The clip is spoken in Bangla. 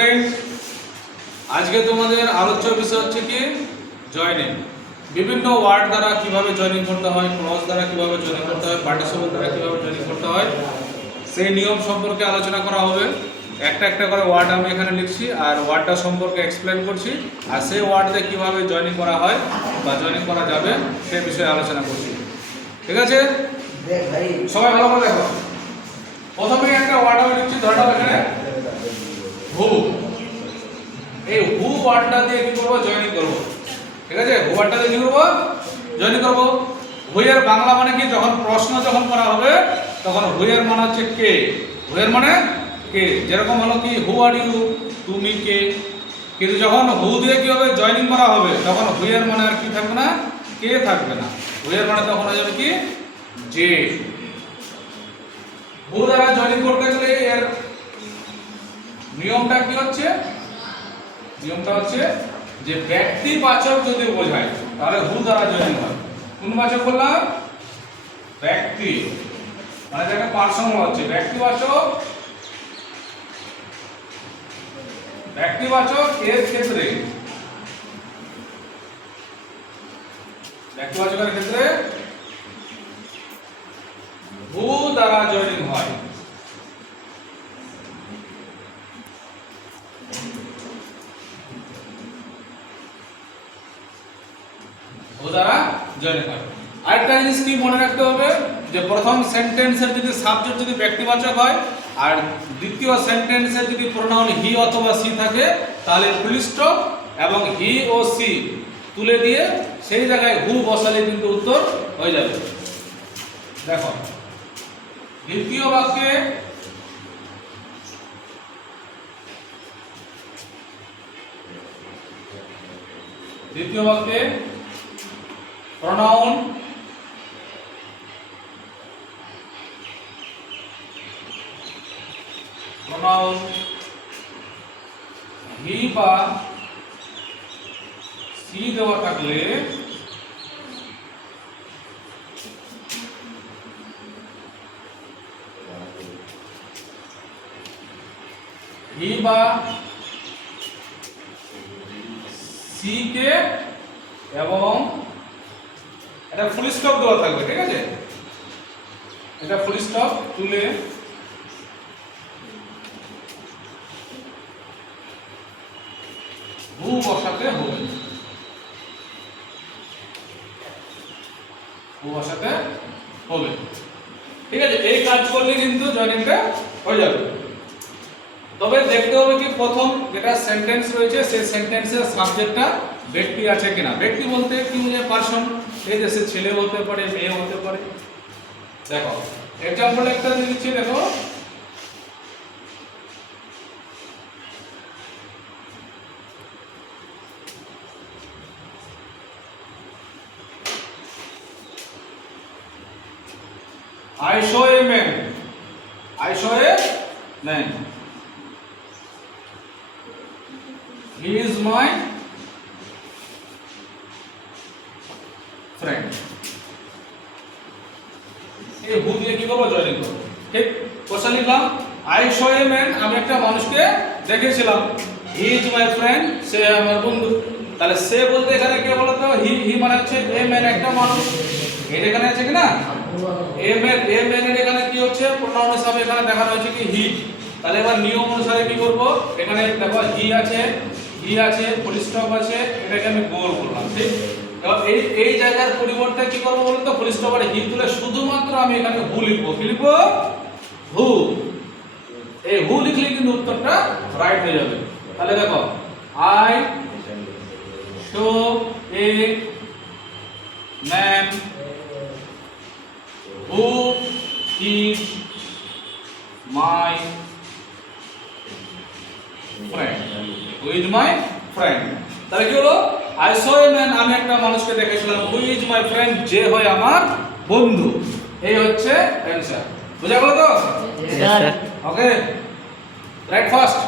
ফ্রেন্ড, আজকে তোমাদের আলোচ্য বিষয় হচ্ছে কি জয়েনিং। বিভিন্ন ওয়ার্ড দ্বারা কিভাবে জয়েনিং করতে হয়, ক্লজ দ্বারা কিভাবে জয়েনিং করতে হয়, পার্টিসিপল দ্বারা কিভাবে জয়েনিং করতে হয়, সেই নিয়ম সম্পর্কে আলোচনা করা হবে। একটা একটা করে ওয়ার্ড আমি এখানে লিখছি আর ওয়ার্ডটা সম্পর্কে এক্সপ্লেন করছি, আর সেই ওয়ার্ড দিয়ে কীভাবে জয়েনিং করা হয় বা জয়েনিং করা যাবে সে বিষয়ে আলোচনা করছি। ঠিক আছে, সবাই ভালো করে দেখো। প্রথমে একটা ওয়ার্ড আমি লিখছি, ধরে নাও এখানে হু। এই হু ওয়ার্ডটা দিয়ে কি করব, জয়েনিং করব। ঠিক আছে, হু ওয়ার্ডটা দিয়ে কি করব, জয়েনিং করব। হু এর বাংলা মানে কি, যখন প্রশ্ন যখন করা হবে তখন হু এর মানে হচ্ছে কে। হু এর মানে কে, যেরকম হলো কি হু আর ইউ, তুমি কে। কিন্তু যখন হু দিয়ে কি হবে, জয়েনিং করা হবে, তখন হু এর মানে আর কি থাকবে না, কে থাকবে না। হু এর মানে তখন হয়ে যাবে কি যে। হু দ্বারা জয়েনিং করতে গেলে এর নিয়মটা কি হচ্ছে, নিয়মটা হচ্ছে যে ব্যক্তিবাচক যদি বোঝায় তাহলে হু দ্বারা জয়েনিং হয়। কোন বাচক বললাম, ব্যক্তি, মানে যাকে পার্সন বলা হচ্ছে। ব্যক্তিবাচক, ব্যক্তিবাচক এর ক্ষেত্রে, ব্যক্তিবাচকের ক্ষেত্রে হু দ্বারা জয়েনিং হয়। হু দ্বারা জয়েনিং হয়। আরেকটা জিনিস কি মনে রাখতে হবে, যে প্রথম সেন্টেন্সের যদি সাবজেক্ট যদি ব্যক্তিবাচক হয় আর দ্বিতীয় সেন্টেন্সের যদি প্রোনাউন হি অথবা সি থাকে, তাহলে ফুল স্টপ এবং হি ও সি তুলে দিয়ে সেই জায়গায় হু বসালে কিন্তু উত্তর হয়ে যাবে। দেখো, দ্বিতীয় বাক্যে প্রোনাউন হি বা সি দেওয়া থাকলে হি বা সি কে এবং এটা ফুল স্টপ দেওয়া থাকবে। ঠিক আছে, এটা ফুল স্টপ তুলে হু বসাতে হবে, হু বসাতে হবে। ঠিক আছে, এই কাজ করলে কিন্তু জয়েনিংটা হয়ে যাবে। তবে দেখতে হবে কি, প্রথম যেটা সেন্টেন্স রয়েছে সেই সেন্টেন্সের সাবজেক্টটা ব্যক্তি আছে কিনা। ব্যক্তি বলতে কি বোঝায়, পারসন। এই দেশে ছেলে হতে পারে, মেয়ে হতে পারে। দেখো এক্সাম্পল একটা দিচ্ছি, দেখো I saw a man. I saw a man. He is my friend. এই হু দিয়ে কি করবো, জয়েনিং করবো। ঠিক, কোশ্চেন লিখলাম I saw a man, আমি একটা মানুষকে দেখেছিলাম। He is my friend, সে আমার বন্ধু। তাহলে সে বলতে এখানে কে বলতো, হি মানে হচ্ছে a man, একটা মানুষ। এটা এখানে আছে কি না, এ ম্যান এর এখানে কি হচ্ছে, প্রোনাউন হিসাবে এখানে দেখানো হয়েছে কি হি। তাহলে এবার নিয়ম অনুসারে কি করব, এখানে দেখো হি আছে, ফুল স্টপ আছে, এটাকে আমি গোল করলাম। ঠিক, এবার এই জায়গার পরিবর্তে কি করব বলতো, ফুল স্টপ আর হি তুলে শুধুমাত্র আমি এখানে হু লিখবো। কি লিখবো, হু। এই হু লিখলে কিন্তু উত্তরটা রাইট হয়ে যাবে। তাহলে দেখো, I show a man who is my friend, who is my friend। তাহলে কি হলো, I saw a man, আমি একটা মানুষকে দেখেছিলাম, who is my friend, যে হয় আমার বন্ধু। এই হচ্ছে অ্যানসার। বুঝা গেল তো? ওকে, রাইট ফার্স্ট।